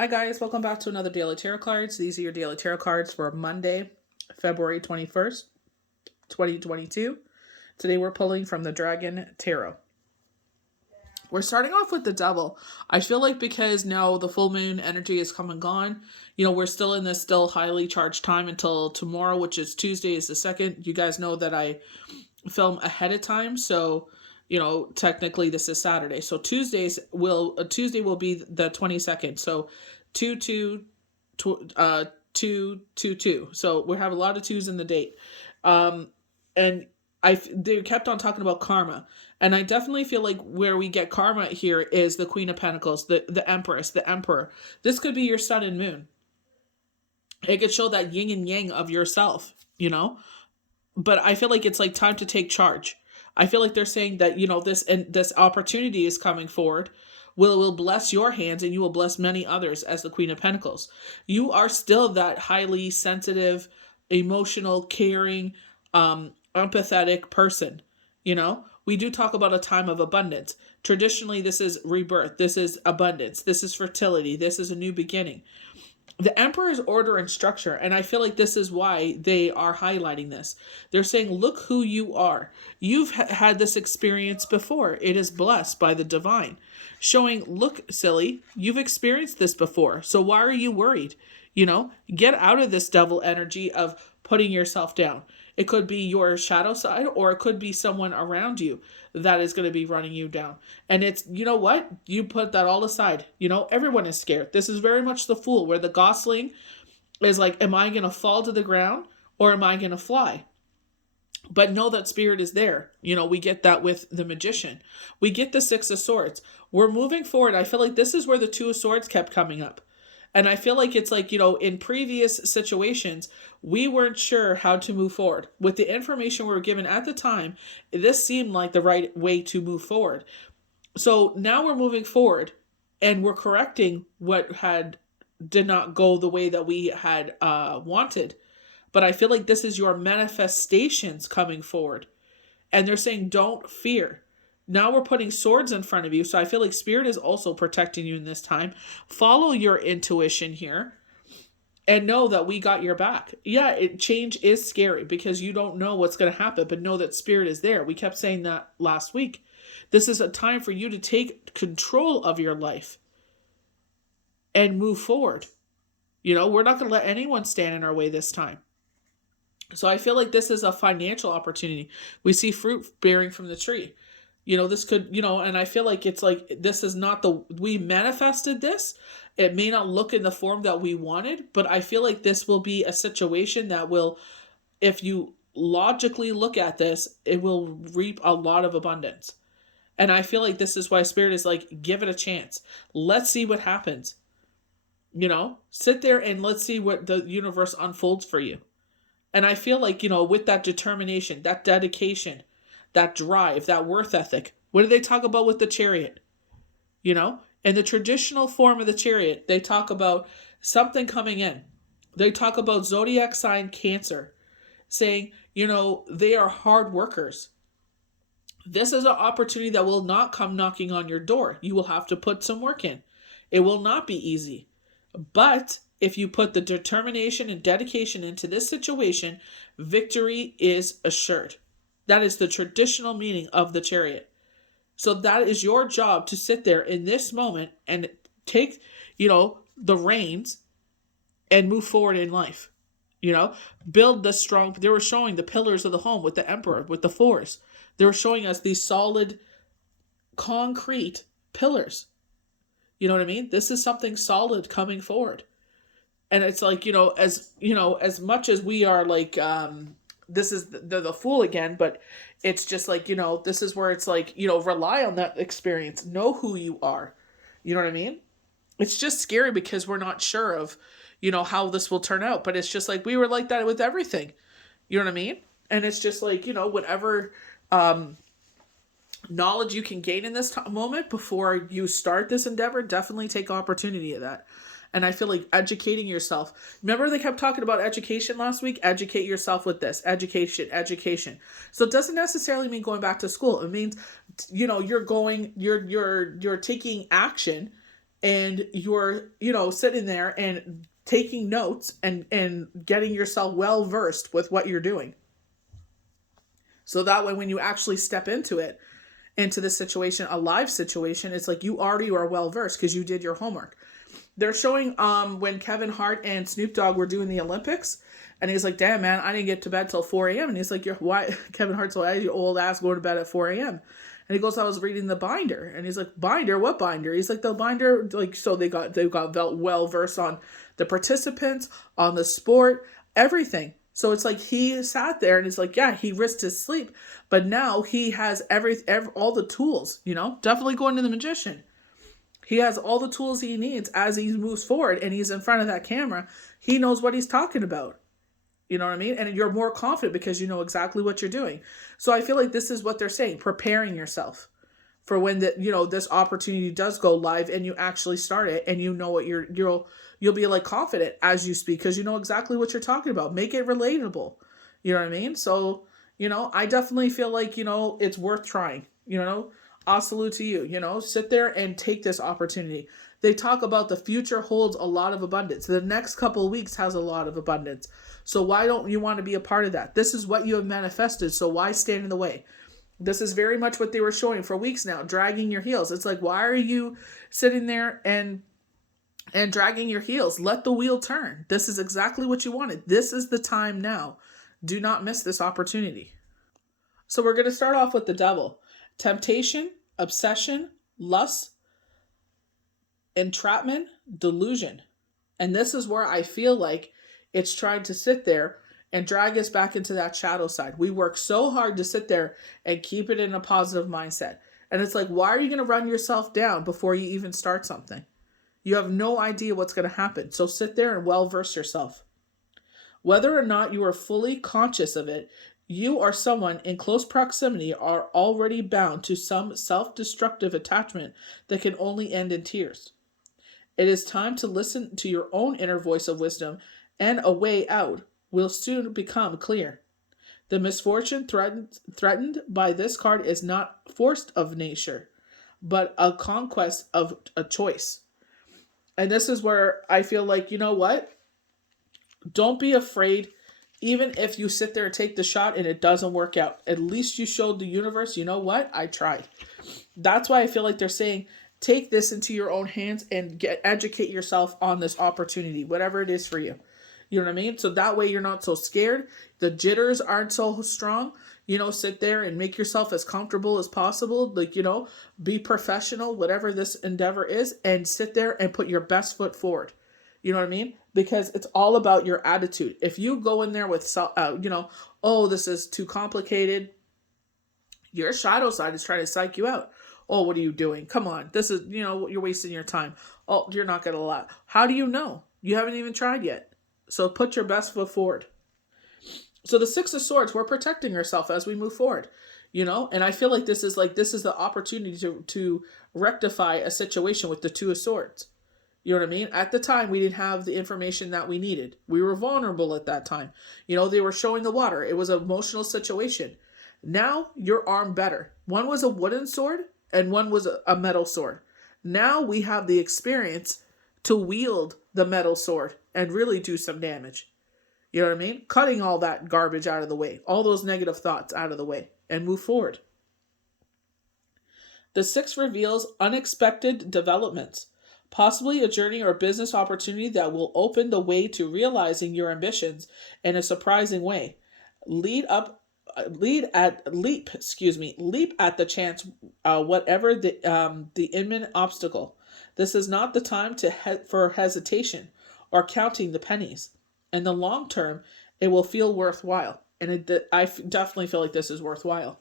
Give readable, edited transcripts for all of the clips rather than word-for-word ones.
Hi guys, welcome back to another Daily Tarot Cards. These are your Daily Tarot Cards for Monday, February 21st, 2022. Today we're pulling from the Dragon Tarot. We're starting off with the Devil. I feel like because now the full moon energy is come and gone, we're still in this still highly charged time until tomorrow, which is Tuesday is the 2nd. You guys know that I film ahead of time, so technically this is Saturday. So Tuesday will be the 22nd. So 2 2 So we have a lot of twos in the date. And they kept on talking about karma. And I definitely feel like where we get karma here is the Queen of Pentacles, the Empress, the Emperor. This could be your sun and moon. It could show that yin and yang of yourself, But I feel like it's like time to take charge. I feel like they're saying that, this opportunity is coming forward will bless your hands and you will bless many others as the Queen of Pentacles. You are still that highly sensitive, emotional, caring, empathetic person. We do talk about a time of abundance. Traditionally, this is rebirth. This is abundance. This is fertility. This is a new beginning. The Emperor's order and structure, and I feel like this is why they are highlighting this. They're saying, look who you are. You've had this experience before. It is blessed by the divine. Showing, look, silly, you've experienced this before. So why are you worried? Get out of this devil energy of putting yourself down. It could be your shadow side, or it could be someone around you that is going to be running you down. And it's, you know what? You put that all aside. Everyone is scared. This is very much the Fool, where the Gosling is like, am I going to fall to the ground or am I going to fly? But know that spirit is there. We get that with the Magician. We get the Six of Swords. We're moving forward. I feel like this is where the Two of Swords kept coming up. And I feel like it's like, in previous situations, we weren't sure how to move forward. With the information we were given at the time, this seemed like the right way to move forward. So now we're moving forward and we're correcting what did not go the way that we had wanted. But I feel like this is your manifestations coming forward. And they're saying, don't fear. Now we're putting swords in front of you. So I feel like spirit is also protecting you in this time. Follow your intuition here and know that we got your back. Yeah, change is scary because you don't know what's going to happen, but know that spirit is there. We kept saying that last week. This is a time for you to take control of your life and move forward. We're not going to let anyone stand in our way this time. So I feel like this is a financial opportunity. We see fruit bearing from the tree. This could, and I feel like it's like, this is not we manifested this. It may not look in the form that we wanted, but I feel like this will be a situation that will, if you logically look at this, it will reap a lot of abundance. And I feel like this is why spirit is like, give it a chance. Let's see what happens. Sit there and let's see what the universe unfolds for you. And I feel like, with that determination, that dedication, that drive, that worth ethic. What do they talk about with the Chariot? In the traditional form of the Chariot, they talk about something coming in. They talk about zodiac sign Cancer, saying, they are hard workers. This is an opportunity that will not come knocking on your door. You will have to put some work in. It will not be easy. But if you put the determination and dedication into this situation, victory is assured. That is the traditional meaning of the Chariot. So that is your job, to sit there in this moment and take, the reins and move forward in life. Build the strong. They were showing the pillars of the home with the Emperor, with the Force. They were showing us these solid, concrete pillars. You know what I mean? This is something solid coming forward. And it's like, as much as we are like, this is the Fool again, but it's just like, this is where it's like, rely on that experience. Know who you are. You know what I mean? It's just scary because we're not sure of, how this will turn out. But it's just like, we were like that with everything. You know what I mean? And it's just like, whatever knowledge you can gain in this moment before you start this endeavor, definitely take opportunity of that. And I feel like educating yourself. Remember they kept talking about education last week? Educate yourself with this. Education. So it doesn't necessarily mean going back to school. It means, you're taking action and you're, sitting there and taking notes and getting yourself well versed with what you're doing. So that way, when you actually step into the situation, a live situation, it's like you already are well versed because you did your homework. They're showing when Kevin Hart and Snoop Dogg were doing the Olympics, and he's like, "Damn, man, I didn't get to bed till 4 a.m." And he's like, "Why?" Kevin Hart's like, "Why is your old ass going to bed at 4 a.m.?" And he goes, "I was reading the binder." And he's like, "Binder? What binder?" He's like, "The binder." Like, so they got well versed on the participants, on the sport, everything. So it's like he sat there and he's like, yeah, he risked his sleep, but now he has every all the tools. Definitely going to the magician. He has all the tools he needs as he moves forward, and he's in front of that camera. He knows what he's talking about. You know what I mean? And you're more confident because you know exactly what you're doing. So I feel like this is what they're saying, preparing yourself for when this opportunity does go live and you actually start it, and you know what you'll be like confident as you speak because you know exactly what you're talking about. Make it relatable. You know what I mean? So, I definitely feel like, it's worth trying. I'll salute to you. Sit there and take this opportunity. They talk about the future holds a lot of abundance. The next couple of weeks has a lot of abundance. So why don't you want to be a part of that? This is what you have manifested. So why stand in the way? This is very much what they were showing for weeks now, dragging your heels. It's like, why are you sitting there and dragging your heels? Let the wheel turn. This is exactly what you wanted. This is the time now. Do not miss this opportunity. So we're going to start off with the devil. Temptation, obsession, lust, entrapment, delusion. And this is where I feel like it's trying to sit there and drag us back into that shadow side. We work so hard to sit there and keep it in a positive mindset. And it's like, why are you going to run yourself down before you even start something? You have no idea what's going to happen. So sit there and well verse yourself. Whether or not you are fully conscious of it, you or someone in close proximity are already bound to some self-destructive attachment that can only end in tears. It is time to listen to your own inner voice of wisdom, and a way out will soon become clear. The misfortune threatened by this card is not forced of nature, but a conquest of a choice. And this is where I feel like, you know what? Don't be afraid. Even if you sit there and take the shot and it doesn't work out, at least you showed the universe, you know what? I tried. That's why I feel like they're saying, take this into your own hands and educate yourself on this opportunity, whatever it is for you. You know what I mean? So that way you're not so scared. The jitters aren't so strong. Sit there and make yourself as comfortable as possible. Like, be professional, whatever this endeavor is, and sit there and put your best foot forward. You know what I mean? Because it's all about your attitude. If you go in there with, oh, this is too complicated, your shadow side is trying to psych you out. Oh, what are you doing? Come on. This is, you're wasting your time. Oh, you're not going to lie. How do you know? You haven't even tried yet. So put your best foot forward. So the Six of Swords, we're protecting ourselves as we move forward, and I feel like this is the opportunity to rectify a situation with the Two of Swords. You know what I mean? At the time, we didn't have the information that we needed. We were vulnerable at that time. They were showing the water. It was an emotional situation. Now you're armed better. One was a wooden sword and one was a metal sword. Now we have the experience to wield the metal sword and really do some damage. You know what I mean? Cutting all that garbage out of the way, all those negative thoughts out of the way, and move forward. The Six reveals unexpected developments, possibly a journey or business opportunity that will open the way to realizing your ambitions in a surprising way. Leap at the chance, whatever the imminent obstacle. This is not the time for hesitation or counting the pennies. In the long term, it will feel worthwhile, and I definitely feel like this is worthwhile.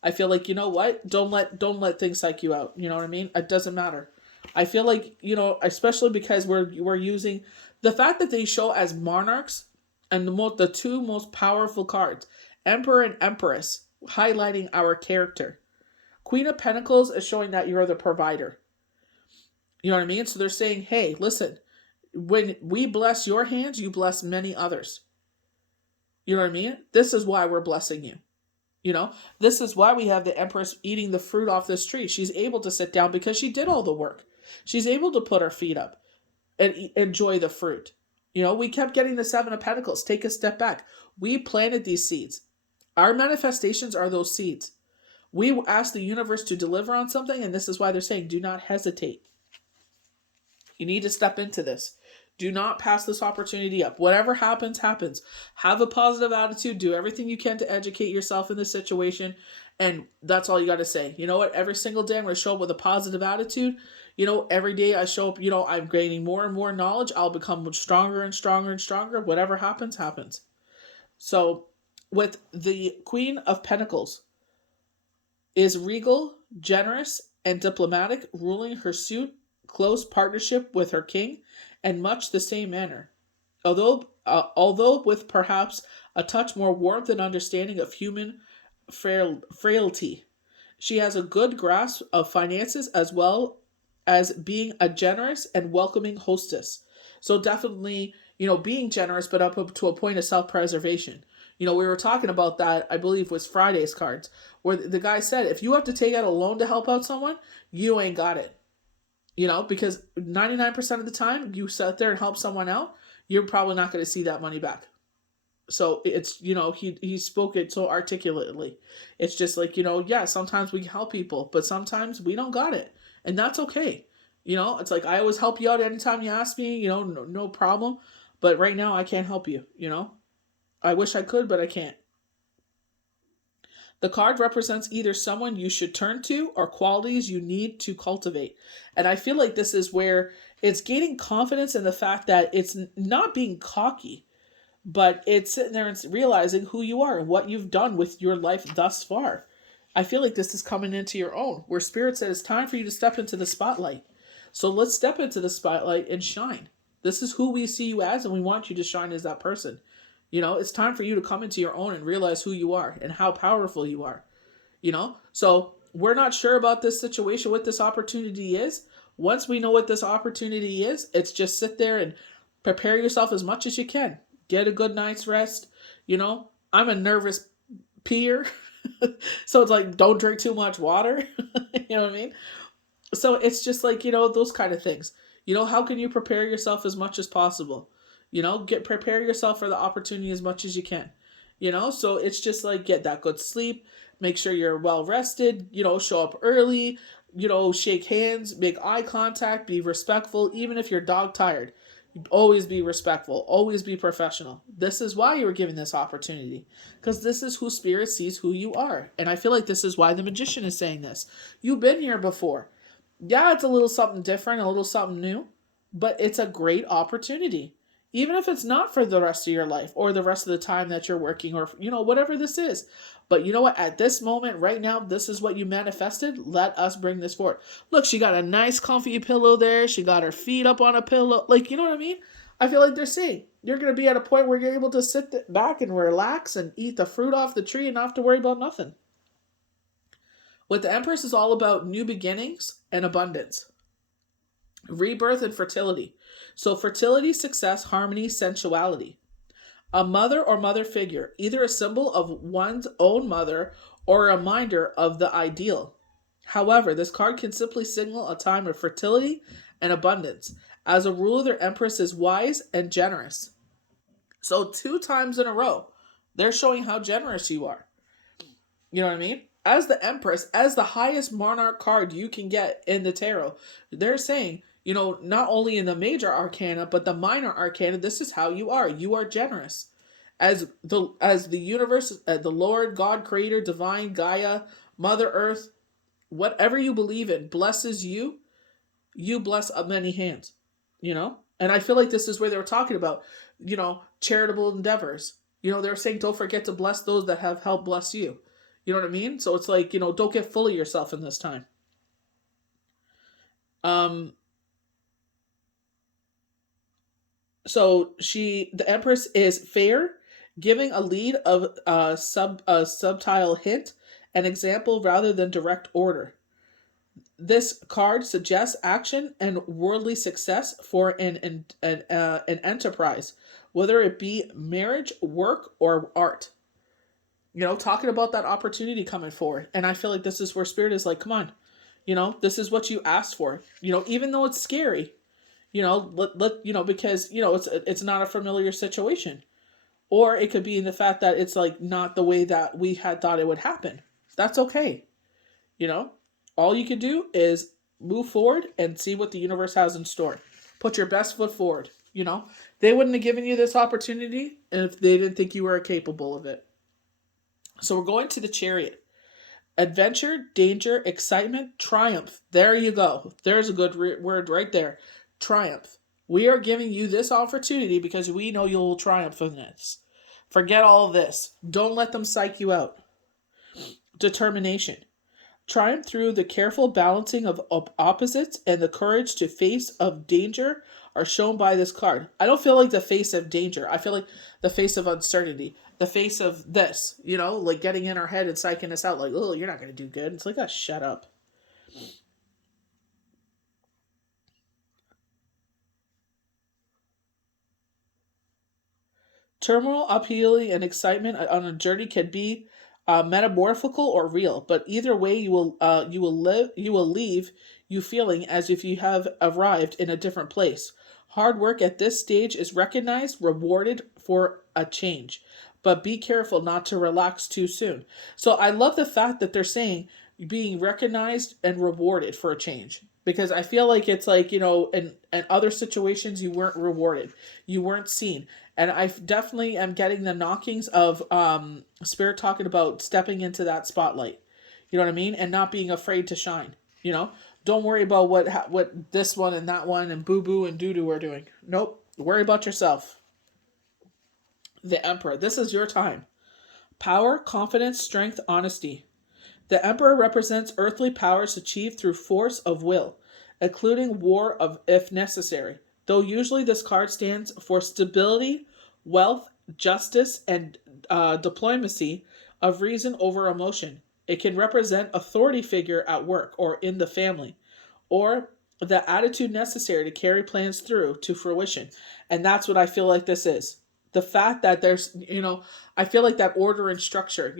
I feel like, you know what? Don't let things psych you out. You know what I mean? It doesn't matter. I feel like, especially because we're using the fact that they show as monarchs and the two most powerful cards, Emperor and Empress, highlighting our character. Queen of Pentacles is showing that you're the provider. You know what I mean? So they're saying, hey, listen, when we bless your hands, you bless many others. You know what I mean? This is why we're blessing you. This is why we have the Empress eating the fruit off this tree. She's able to sit down because she did all the work. She's able to put her feet up and enjoy the fruit. We kept getting the Seven of Pentacles. Take a step back. We planted these seeds. Our manifestations are those seeds. We asked the universe to deliver on something, and this is why they're saying, do not hesitate. You need to step into this. Do not pass this opportunity up. Whatever happens, happens. Have a positive attitude. Do everything you can to educate yourself in this situation. And that's all you got to say. You know what? Every single day I'm going to show up with a positive attitude. Every day I show up, I'm gaining more and more knowledge. I'll become stronger and stronger and stronger. Whatever happens, happens. So with the Queen of Pentacles is regal, generous, and diplomatic, ruling her suit, close partnership with her king, and much the same manner. Although with perhaps a touch more warmth and understanding of human frailty. She has a good grasp of finances as well as being a generous and welcoming hostess. So definitely, being generous, but up to a point of self-preservation. We were talking about that, I believe was Friday's cards, where the guy said, if you have to take out a loan to help out someone, you ain't got it. Because 99% of the time you sit there and help someone out, you're probably not going to see that money back. So it's, he spoke it so articulately. It's just like, yeah, sometimes we help people, but sometimes we don't got it. And that's okay. It's like, I always help you out anytime you ask me, no problem. But right now I can't help you, I wish I could, but I can't. The card represents either someone you should turn to or qualities you need to cultivate. And I feel like this is where it's gaining confidence in the fact that it's not being cocky, but it's sitting there and realizing who you are and what you've done with your life thus far. I feel like this is coming into your own, where Spirit said it's time for you to step into the spotlight. So let's step into the spotlight and shine. This is who we see you as, and we want you to shine as that person. It's time for you to come into your own and realize who you are and how powerful you are. So we're not sure about this situation, what this opportunity is. Once we know what this opportunity is, it's just sit there and prepare yourself as much as you can. Get a good night's rest. I'm a nervous peer. So it's like, don't drink too much water. You know what I mean? So it's just like, those kind of things. How can you prepare yourself as much as possible? Prepare yourself for the opportunity as much as you can. So it's just like, get that good sleep, make sure you're well rested, show up early, shake hands, make eye contact, be respectful, even if you're dog tired. Always be respectful, always be professional. This is why you were given this opportunity, because this is who Spirit sees who you are. And I feel like this is why the Magician is saying this. You've been here before. Yeah, it's a little something different, a little something new, but it's a great opportunity. Even if it's not for the rest of your life or the rest of the time that you're working or, whatever this is. But you know what? At this moment, right now, this is what you manifested. Let us bring this forward. Look, she got a nice comfy pillow there. She got her feet up on a pillow. Like, you know what I mean? I feel like they're saying you're going to be at a point where you're able to sit back and relax and eat the fruit off the tree and not have to worry about nothing. With the Empress is all about new beginnings and abundance. Rebirth and fertility. So fertility, success, harmony, sensuality. A mother or mother figure, either a symbol of one's own mother or a reminder of the ideal. However, this card can simply signal a time of fertility and abundance. As a rule, their Empress is wise and generous. So 2 times in a row, they're showing how generous you are. You know what I mean? As the Empress, as the highest monarch card you can get in the tarot, they're saying, not only in the major arcana, but the minor arcana, this is how you are. You are generous. As the universe, the Lord, God, Creator, Divine, Gaia, Mother Earth, whatever you believe in, blesses you, you bless many hands, And I feel like this is where they were talking about, charitable endeavors. They were saying, don't forget to bless those that have helped bless you. You know what I mean? So it's like, don't get full of yourself in this time. So the Empress is fair, giving a lead of a subtle hint, an example rather than direct order. This card suggests action and worldly success for an enterprise, whether it be marriage, work, or art. Talking about that opportunity coming forward. And I feel like this is where Spirit is like, come on, This is what you asked for. Even though it's scary, because it's not a familiar situation. Or it could be in the fact that it's like not the way that we had thought it would happen. That's okay. You know, all you can do is move forward and see what the universe has in store. Put your best foot forward. They wouldn't have given you this opportunity if they didn't think you were capable of it. So we're going to the Chariot. Adventure, danger, excitement, triumph. There you go. There's a good word right there. Triumph. We are giving you this opportunity because we know you'll triumph in this. Forget all of this. Don't let them psych you out. Determination. Triumph through the careful balancing of opposites and the courage to face of danger are shown by this card. I don't feel like the face of danger. I feel like the face of uncertainty. The face of this, like getting in our head and psyching us out like, oh, you're not going to do good. It's like, oh, shut up. Turmoil, upheaval, and excitement on a journey can be metamorphical or real, but either way, you will leave you feeling as if you have arrived in a different place. Hard work at this stage is recognized, rewarded for a change, but be careful not to relax too soon. So I love the fact that they're saying being recognized and rewarded for a change. Because I feel like it's like, in other situations you weren't rewarded. You weren't seen. And I definitely am getting the knockings of Spirit talking about stepping into that spotlight. You know what I mean? And not being afraid to shine. Don't worry about what this one and that one and boo boo and doo doo are doing. Nope. Worry about yourself. The Emperor. This is your time. Power, confidence, strength, honesty. The Emperor represents earthly powers achieved through force of will, including war if necessary. Though usually this card stands for stability, wealth, justice, and diplomacy of reason over emotion. It can represent authority figure at work or in the family, or the attitude necessary to carry plans through to fruition. And that's what I feel like this is. The fact that there's, I feel like that order and structure,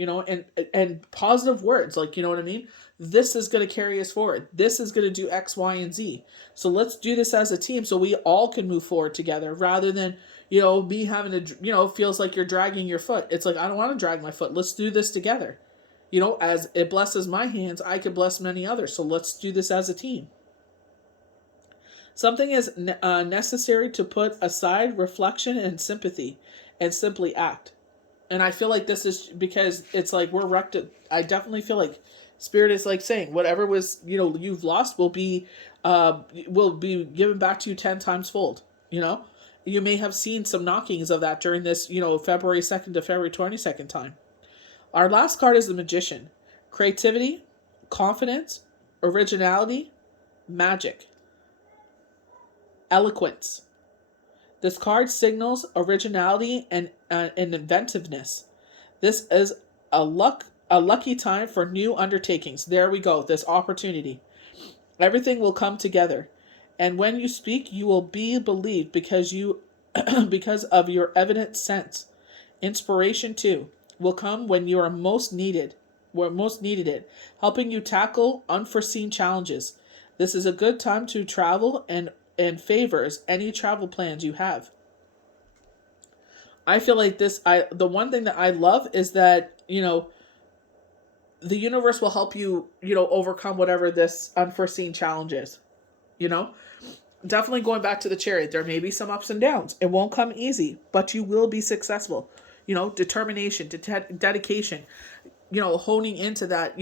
and positive words, like, you know what I mean? This is going to carry us forward. This is going to do X, Y, and Z. So let's do this as a team so we all can move forward together rather than, me having to, feels like you're dragging your foot. It's like, I don't want to drag my foot. Let's do this together. As it blesses my hands, I could bless many others. So let's do this as a team. Something is necessary to put aside reflection and sympathy and simply act. And I feel like this is because it's like we're wrecked. I definitely feel like Spirit is like saying whatever was, you've lost will be given back to you 10 times fold. You may have seen some knockings of that during this, February 2nd to February 22nd time. Our last card is the Magician. Creativity, confidence, originality, magic. Eloquence. This card signals originality and inventiveness. This is a lucky time for new undertakings. There we go. This opportunity. Everything will come together. And when you speak, you will be believed because because of your evident sense. Inspiration too will come when you are most needed. Where most needed it, helping you tackle unforeseen challenges. This is a good time to travel and favors any travel plans you have. I feel like the one thing that I love is that, the universe will help you, overcome whatever this unforeseen challenge is. Definitely going back to the Chariot, there may be some ups and downs. It won't come easy, but you will be successful. Determination, dedication, honing into that,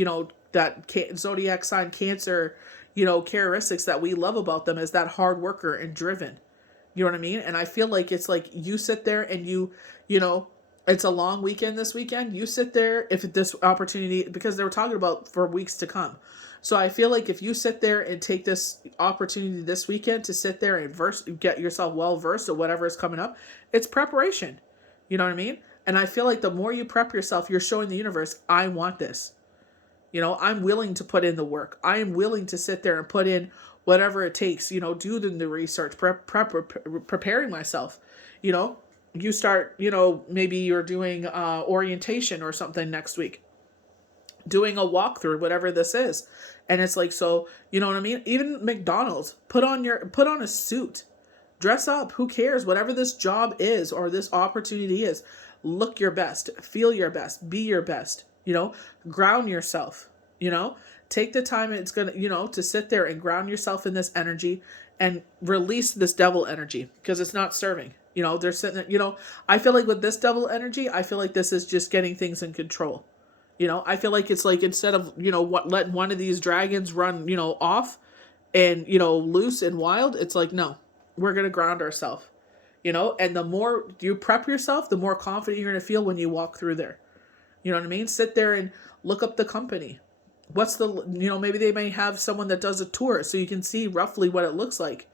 that zodiac sign Cancer, characteristics that we love about them is that hard worker and driven. You know what I mean? And I feel like it's like you sit there and it's a long weekend this weekend. You sit there if this opportunity, because they were talking about for weeks to come. So I feel like if you sit there and take this opportunity this weekend to sit there and get yourself well versed at whatever is coming up, it's preparation. You know what I mean? And I feel like the more you prep yourself, you're showing the universe, I want this. I'm willing to put in the work. I am willing to sit there and put in whatever it takes, do the research, preparing myself. You start, maybe you're doing orientation or something next week. doing a walkthrough, whatever this is. And it's like, so, you know what I mean? Even McDonald's, put on a suit, dress up, who cares? Whatever this job is or this opportunity is, look your best, feel your best, be your best, ground yourself, take the time it's going to, to sit there and ground yourself in this energy and release this devil energy, because it's not serving. They're sitting there, I feel like with this devil energy, I feel like this is just getting things in control. I feel like it's like, instead of, letting one of these dragons run, off and, loose and wild, it's like, no, we're going to ground ourselves, and the more you prep yourself, the more confident you're going to feel when you walk through there. You know what I mean? Sit there and look up the company. What's the, maybe they may have someone that does a tour so you can see roughly what it looks like.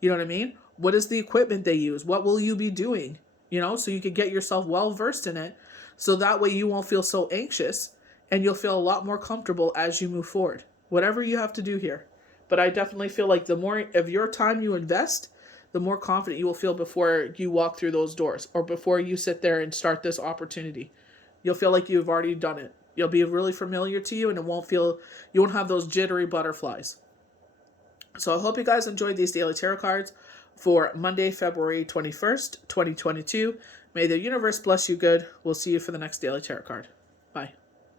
You know what I mean? What is the equipment they use? What will you be doing? So you can get yourself well versed in it. So that way you won't feel so anxious and you'll feel a lot more comfortable as you move forward. Whatever you have to do here. But I definitely feel like the more of your time you invest, the more confident you will feel before you walk through those doors or before you sit there and start this opportunity. You'll feel like you've already done it. You'll be really familiar to you and you won't have those jittery butterflies. So I hope you guys enjoyed these daily tarot cards for Monday, February 21st, 2022. May the universe bless you good. We'll see you for the next daily tarot card.